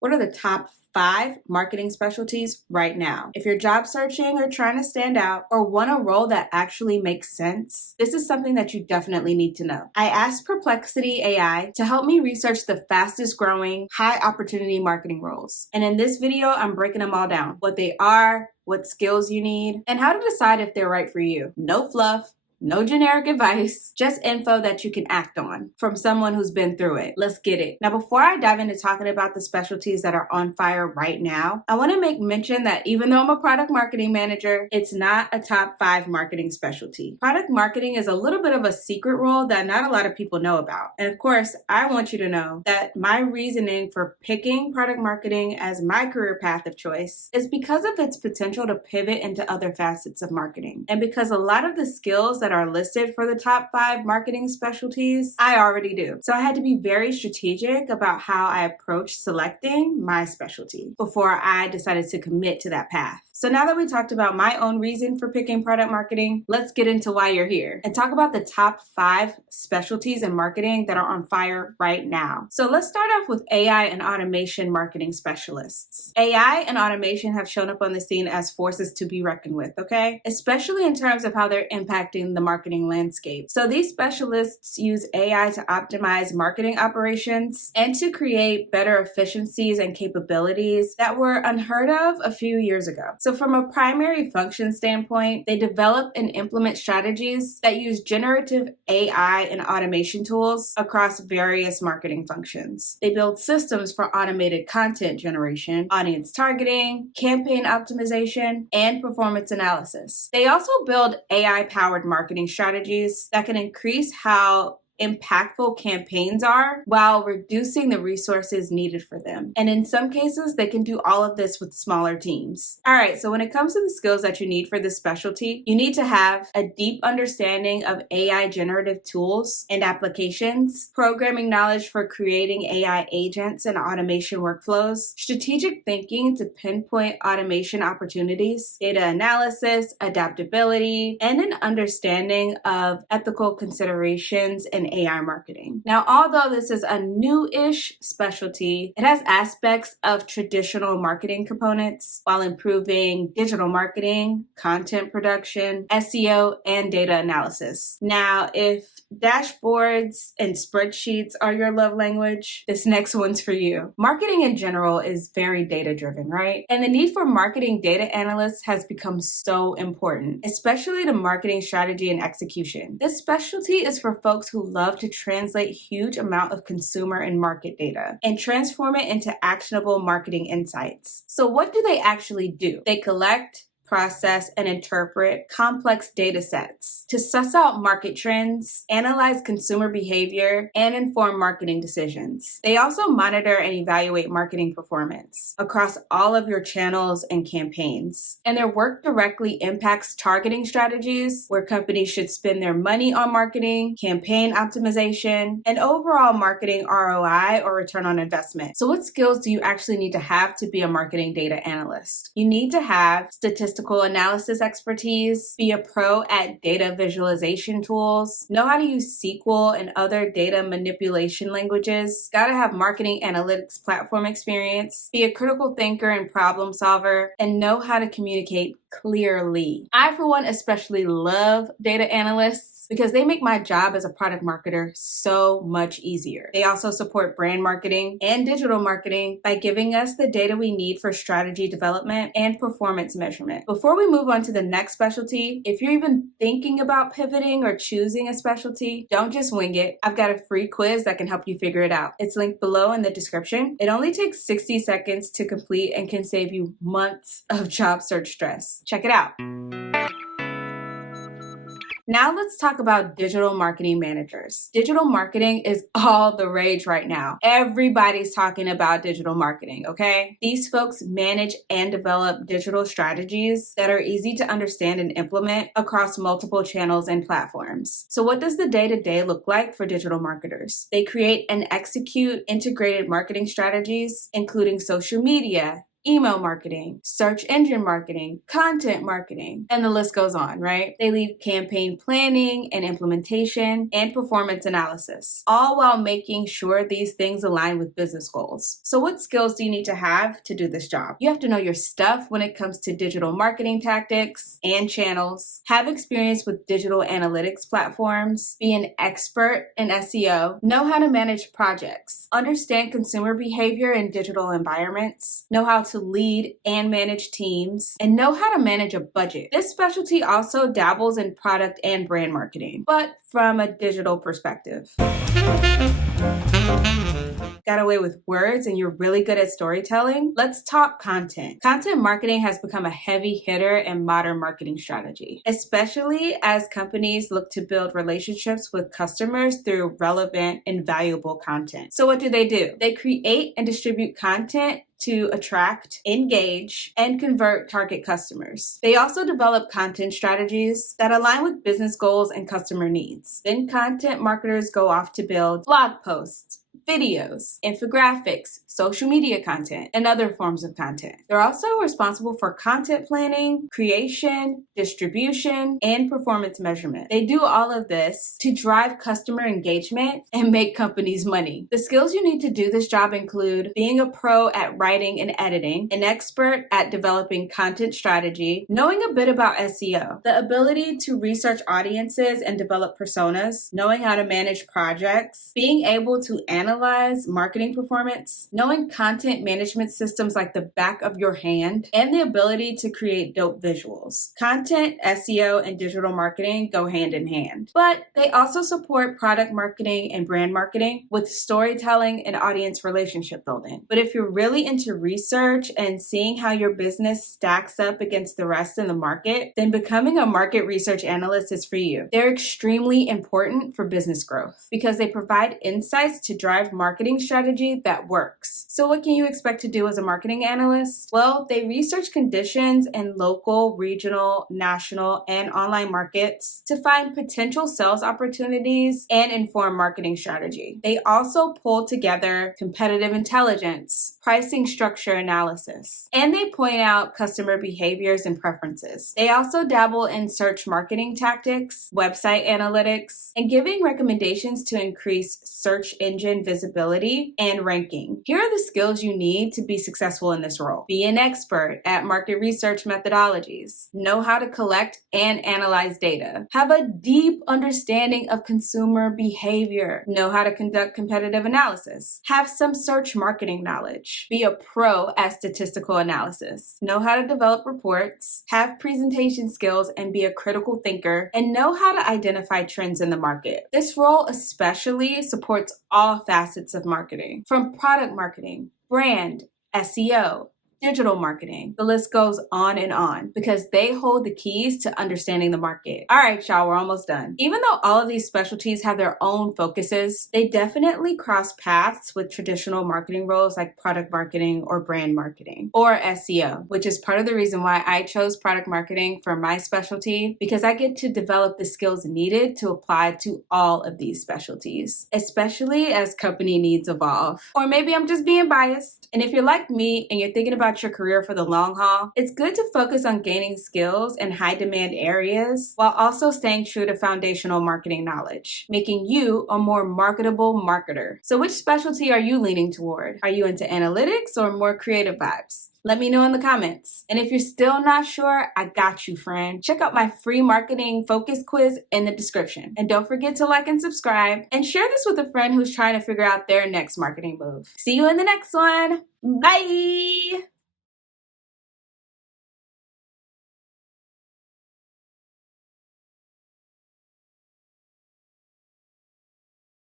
What are the top 5 marketing specialties right now? If you're job searching or trying to stand out or want a role that actually makes sense, this is something that you definitely need to know. I asked Perplexity AI to help me research the fastest growing, high opportunity marketing roles. And in this video, I'm breaking them all down. What they are, what skills you need, and how to decide if they're right for you. No fluff. No generic advice, just info that you can act on from someone who's been through it. Let's get it. Now, before I dive into talking about the specialties that are on fire right now, I want to make mention that even though I'm a product marketing manager, it's not a top 5 marketing specialty. Product marketing is a little bit of a secret role that not a lot of people know about. And of course, I want you to know that my reasoning for picking product marketing as my career path of choice is because of its potential to pivot into other facets of marketing. And because a lot of the skills that are listed for the top 5 marketing specialties, I already do. So I had to be very strategic about how I approach selecting my specialty before I decided to commit to that path. So now that we talked about my own reason for picking product marketing, let's get into why you're here and talk about the top 5 specialties in marketing that are on fire right now. So let's start off with AI and automation marketing specialists. AI and automation have shown up on the scene as forces to be reckoned with, okay? Especially in terms of how they're impacting the marketing landscape. So these specialists use AI to optimize marketing operations and to create better efficiencies and capabilities that were unheard of a few years ago. So from a primary function standpoint, they develop and implement strategies that use generative AI and automation tools across various marketing functions. They build systems for automated content generation, audience targeting, campaign optimization, and performance analysis. They also build AI-powered marketing strategies that can increase how impactful campaigns are while reducing the resources needed for them. And in some cases, they can do all of this with smaller teams. All right, so when it comes to the skills that you need for this specialty, you need to have a deep understanding of AI generative tools and applications, programming knowledge for creating AI agents and automation workflows, strategic thinking to pinpoint automation opportunities, data analysis, adaptability, and an understanding of ethical considerations and AI marketing. Now, although this is a new-ish specialty, it has aspects of traditional marketing components while improving digital marketing, content production, SEO, and data analysis. Now, if dashboards and spreadsheets are your love language, this next one's for you. Marketing in general is very data-driven, right? And the need for marketing data analysts has become so important, especially to marketing strategy and execution. This specialty is for folks who love to translate huge amount of consumer and market data and transform it into actionable marketing insights. So what do they actually do? They collect, process, and interpret complex data sets to suss out market trends, analyze consumer behavior, and inform marketing decisions. They also monitor and evaluate marketing performance across all of your channels and campaigns. And their work directly impacts targeting strategies, where companies should spend their money on marketing, campaign optimization, and overall marketing ROI or return on investment. So what skills do you actually need to have to be a marketing data analyst? You need to have statistical analysis expertise, be a pro at data visualization tools, know how to use SQL and other data manipulation languages, gotta have marketing analytics platform experience, be a critical thinker and problem solver, and know how to communicate clearly. I, for one, especially love data analysts because they make my job as a product marketer so much easier. They also support brand marketing and digital marketing by giving us the data we need for strategy development and performance measurement. Before we move on to the next specialty, if you're even thinking about pivoting or choosing a specialty, don't just wing it. I've got a free quiz that can help you figure it out. It's linked below in the description. It only takes 60 seconds to complete and can save you months of job search stress. Check it out. Now let's talk about digital marketing managers. Digital marketing is all the rage right now. Everybody's talking about digital marketing, okay? These folks manage and develop digital strategies that are easy to understand and implement across multiple channels and platforms. So what does the day-to-day look like for digital marketers? They create and execute integrated marketing strategies, including social media, email marketing, search engine marketing, content marketing, and the list goes on, right? They lead campaign planning and implementation and performance analysis, all while making sure these things align with business goals. So what skills do you need to have to do this job? You have to know your stuff when it comes to digital marketing tactics and channels, have experience with digital analytics platforms, be an expert in SEO, know how to manage projects, understand consumer behavior in digital environments, know how to lead and manage teams, and know how to manage a budget. This specialty also dabbles in product and brand marketing, but from a digital perspective. Got away with words and you're really good at storytelling? Let's talk content. Content marketing has become a heavy hitter in modern marketing strategy, especially as companies look to build relationships with customers through relevant and valuable content. So what do? They create and distribute content to attract, engage, and convert target customers. They also develop content strategies that align with business goals and customer needs. Then content marketers go off to build blog posts, videos, infographics, social media content, and other forms of content. They're also responsible for content planning, creation, distribution, and performance measurement. They do all of this to drive customer engagement and make companies money. The skills you need to do this job include being a pro at writing and editing, an expert at developing content strategy, knowing a bit about SEO, the ability to research audiences and develop personas, knowing how to manage projects, being able to analyze marketing performance, knowing content management systems like the back of your hand, and the ability to create dope visuals. Content, SEO, and digital marketing go hand in hand, but they also support product marketing and brand marketing with storytelling and audience relationship building. But if you're really into research and seeing how your business stacks up against the rest in the market, then becoming a market research analyst is for you. They're extremely important for business growth because they provide insights to drive marketing strategy that works. So what can you expect to do as a marketing analyst? Well, they research conditions in local, regional, national, and online markets to find potential sales opportunities and inform marketing strategy. They also pull together competitive intelligence, pricing structure analysis, and they point out customer behaviors and preferences. They also dabble in search marketing tactics, website analytics, and giving recommendations to increase search engine visibility and ranking. Here are the skills you need to be successful in this role. Be an expert at market research methodologies. Know how to collect and analyze data. Have a deep understanding of consumer behavior. Know how to conduct competitive analysis. Have some search marketing knowledge. Be a pro at statistical analysis. Know how to develop reports. Have presentation skills and be a critical thinker. And know how to identify trends in the market. This role especially supports all facets of marketing, from product marketing, brand, SEO, digital marketing. The list goes on because they hold the keys to understanding the market. All right, y'all, we're almost done. Even though all of these specialties have their own focuses, they definitely cross paths with traditional marketing roles like product marketing or brand marketing or SEO, which is part of the reason why I chose product marketing for my specialty, because I get to develop the skills needed to apply to all of these specialties, especially as company needs evolve. Or maybe I'm just being biased. And if you're like me and you're thinking about your career for the long haul, it's good to focus on gaining skills in high demand areas while also staying true to foundational marketing knowledge, making you a more marketable marketer. So which specialty are you leaning toward? Are you into analytics or more creative vibes? Let me know in the comments. And if you're still not sure, I got you, friend. Check out my free marketing focus quiz in the description. And don't forget to like and subscribe and share this with a friend who's trying to figure out their next marketing move. See you in the next one. Bye.